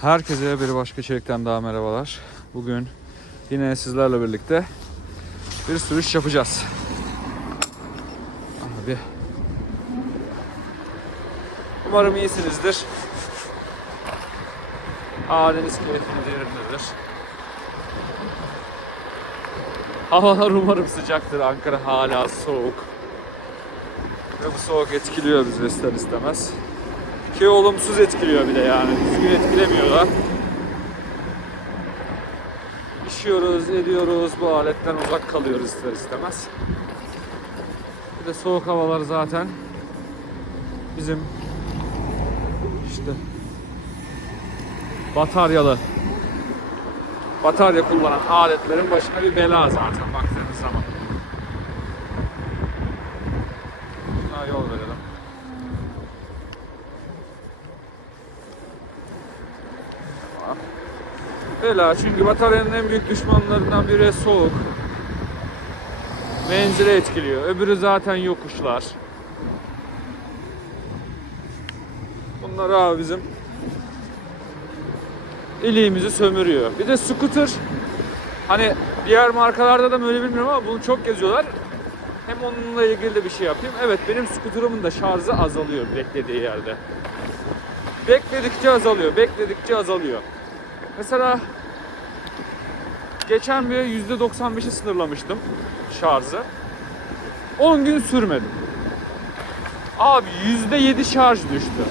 Herkese bir başka içerikten daha merhabalar. Bugün yine sizlerle birlikte bir sürüş yapacağız. Abi. Umarım iyisinizdir. Haliniz keyfiniz yerindedir. Havalar umarım sıcaktır. Ankara hala soğuk. Ve bu soğuk etkiliyor bizi ister istemez. Ki olumsuz etkiliyor bir de yani. Düzgün etkilemiyorlar. İşiyoruz, ediyoruz. Bu aletten uzak kalıyoruz ister istemez. Bir de soğuk havalar zaten bizim işte bataryalı batarya kullanan aletlerin başına bir bela zaten baktığınız Bela çünkü bataryanın en büyük düşmanlarından biri soğuk. Menzili etkiliyor. Öbürü zaten yokuşlar. Bunlar abi bizim iliğimizi sömürüyor. Bir de scooter hani diğer markalarda da mı öyle bilmiyorum ama bunu çok geziyorlar. Hem onunla ilgili de bir şey yapayım. Evet benim scooter'ımın da şarjı azalıyor beklediği yerde. Bekledikçe azalıyor, bekledikçe azalıyor. Mesela geçen bir %95'e sınırlamıştım şarjı. 10 gün sürmedim. Abi %7 şarj düştü.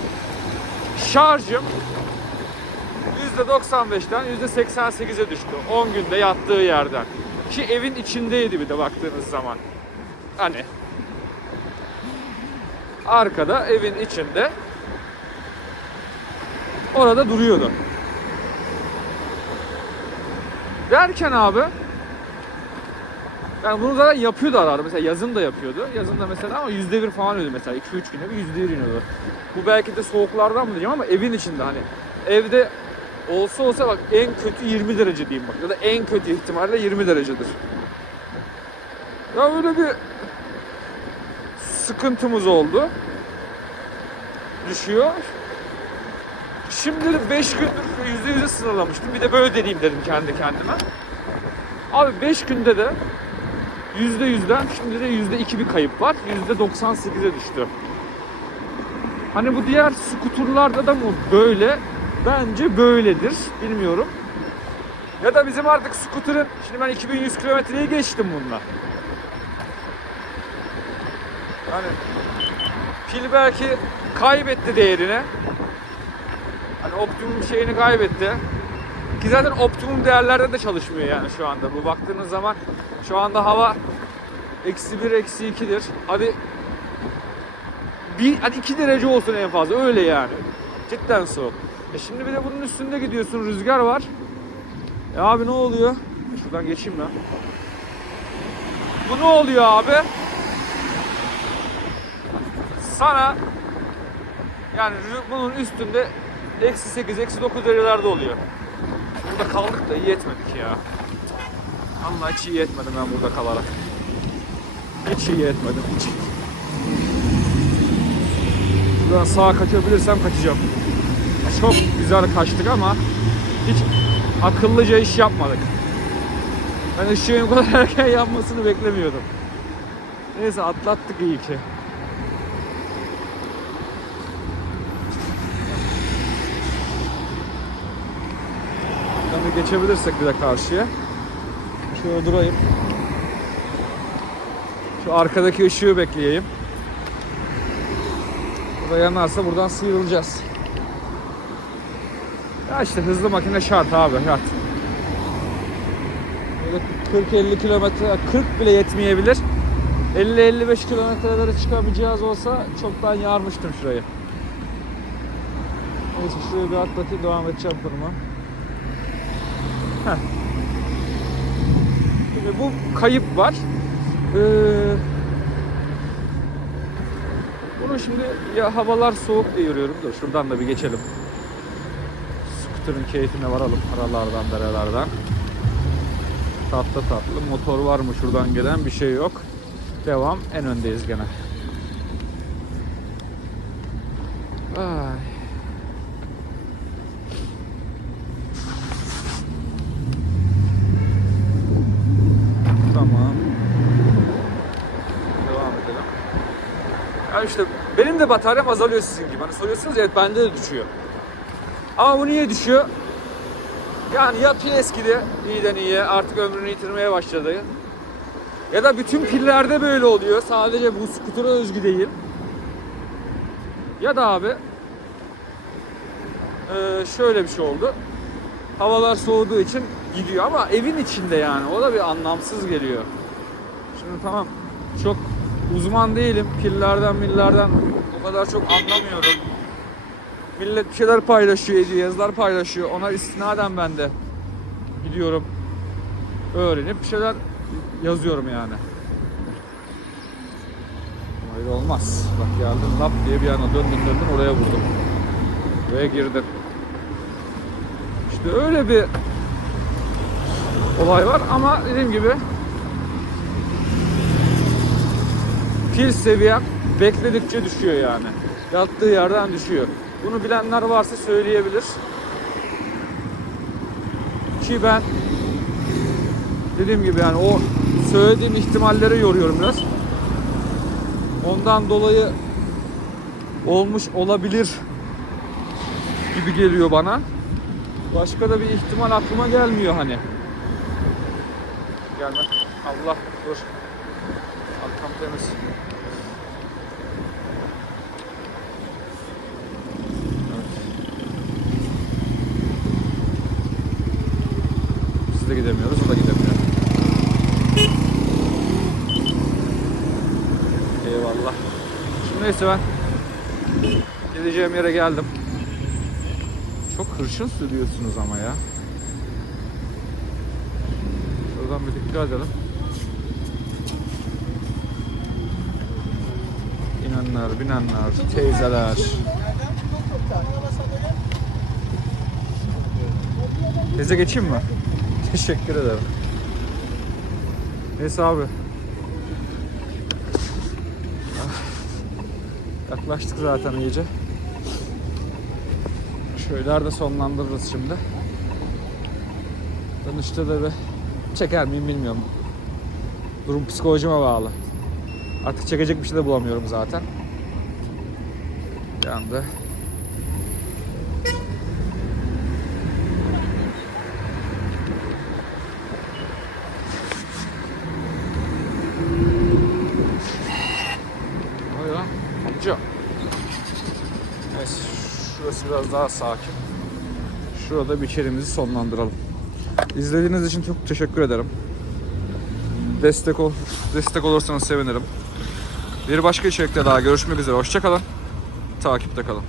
Şarjım %95'ten %88'e düştü. 10 günde yattığı yerden. Ki evin içindeydi bir de baktığınız zaman. Hani arkada evin içinde orada duruyordu. Derken abi yani bunu zaten yapıyordu ara ara. Mesela yazın da yapıyordu. Yazın da mesela ama yüzde bir falan iniyordu mesela. 2-3 güne bir yüzde bir iniyordu. Bu belki de soğuklardan mı diyeceğim ama evin içinde hani. Evde olsa olsa bak en kötü 20 derece diyeyim bak. Ya da en kötü ihtimalle 20 derecedir. Ya öyle bir sıkıntımız oldu. Düşüyor. Şimdi de 5 gündür %100'e sınırlamıştım. Bir de böyle deneyeyim dedim kendi kendime. Abi 5 günde de %100'den şimdi de %2 bir kayıp var. %98'e düştü. Hani bu diğer skuturlarda da mı böyle? Bence böyledir. Bilmiyorum. Ya da bizim artık skuterın, şimdi ben 2100 kilometreyi geçtim bununla. Yani pil belki kaybetti değerini. Hani optimum şeyini kaybetti. Ki zaten optimum değerlerde de çalışmıyor yani şu anda. Bu baktığınız zaman şu anda hava eksi 1 eksi 2'dir. Hadi bir, hadi 2 derece olsun en fazla öyle yani. Cidden soğuk. E şimdi bir de bunun üstünde gidiyorsun rüzgar var. E abi ne oluyor? Şuradan geçeyim ben. Bu ne oluyor abi? Sana yani bunun üstünde eksi 8, eksi 9 derecelerde oluyor. Burada kaldık da iyi etmedik ya. Allah hiç iyi etmedim ben burada kalarak. Hiç iyi etmedim hiç. Buradan sağa kaçabilirsem kaçacağım. Çok güzel kaçtık ama hiç akıllıca iş yapmadık. Ben ışığın bu kadar erken yanmasını beklemiyordum. Neyse atlattık iyi ki. Bir geçebilirsek bir de karşıya. Şöyle durayım. Şu arkadaki ışığı bekleyeyim. Bu da yanarsa buradan sıyrılacağız. Ya işte hızlı makine şart abi şart. Böyle 40-50 kilometre 40 bile yetmeyebilir. 50-55 kilometrelere çıkamayacağız olsa çoktan yarmıştım şurayı. Neyse şurayı bir atlatayım devam edeceğim kuruma. Heh. Şimdi bu kayıp var. Ee, bunu şimdi ya havalar soğuk diye yürüyorum. Dur şuradan da bir geçelim. Skuterın keyfine varalım aralardan derelerden. Tatlı tatlı motor var mı şuradan gelen bir şey yok. Devam en öndeyiz gene. Ay. Tamam işte benim de bataryam azalıyor sizin gibi. Hani soruyorsunuz evet bende de düşüyor. Ama bu niye düşüyor? Yani ya pil eskidi iyiden iyiye artık ömrünü yitirmeye başladı. Ya da bütün pillerde böyle oluyor. Sadece bu skutura özgü değil. Ya da abi eee, şöyle bir şey oldu. Havalar soğuduğu için gidiyor ama evin içinde yani. O da bir anlamsız geliyor. Şimdi tamam çok uzman değilim. Pillerden millerden o kadar çok anlamıyorum. Millet bir şeyler paylaşıyor, ediyor, yazılar paylaşıyor. Ona istinaden ben de gidiyorum. Öğrenip bir şeyler yazıyorum yani. Öyle olmaz. Bak geldin lap diye bir yana döndün döndün oraya vurdum. Ve girdin. İşte öyle bir olay var ama dediğim gibi pil seviyem bekledikçe düşüyor yani. Yattığı yerden düşüyor. Bunu bilenler varsa söyleyebilir. Ki ben dediğim gibi yani o söylediğim ihtimallere yoruyorum biraz. Ondan dolayı olmuş olabilir gibi geliyor bana. Başka da bir ihtimal aklıma gelmiyor hani. Gelme. Allah dur. Evet. Biz de gidemiyoruz, o da gidemiyor. Eyvallah. Şimdi neyse ben gideceğim yere geldim. Çok hırçın sürüyorsunuz ama ya. Şuradan bir dikkat edelim. İnenler, binenler, teyzeler. Teyze geçeyim mi? Teşekkür ederim. Neyse abi. Ah, Yaklaştık zaten iyice. Şöyle de sonlandırırız şimdi. Dönüşte de bir çeker miyim bilmiyorum. Durum psikolojime bağlı. Artık çekecek bir şey de bulamıyorum zaten. Bir anda. Neyse şurası biraz daha sakin. Şurada biçerimizi sonlandıralım. İzlediğiniz için çok teşekkür ederim. Destek ol, destek olursanız sevinirim. Bir başka içerikte daha görüşmek üzere. Hoşçakalın. Takipte kalın.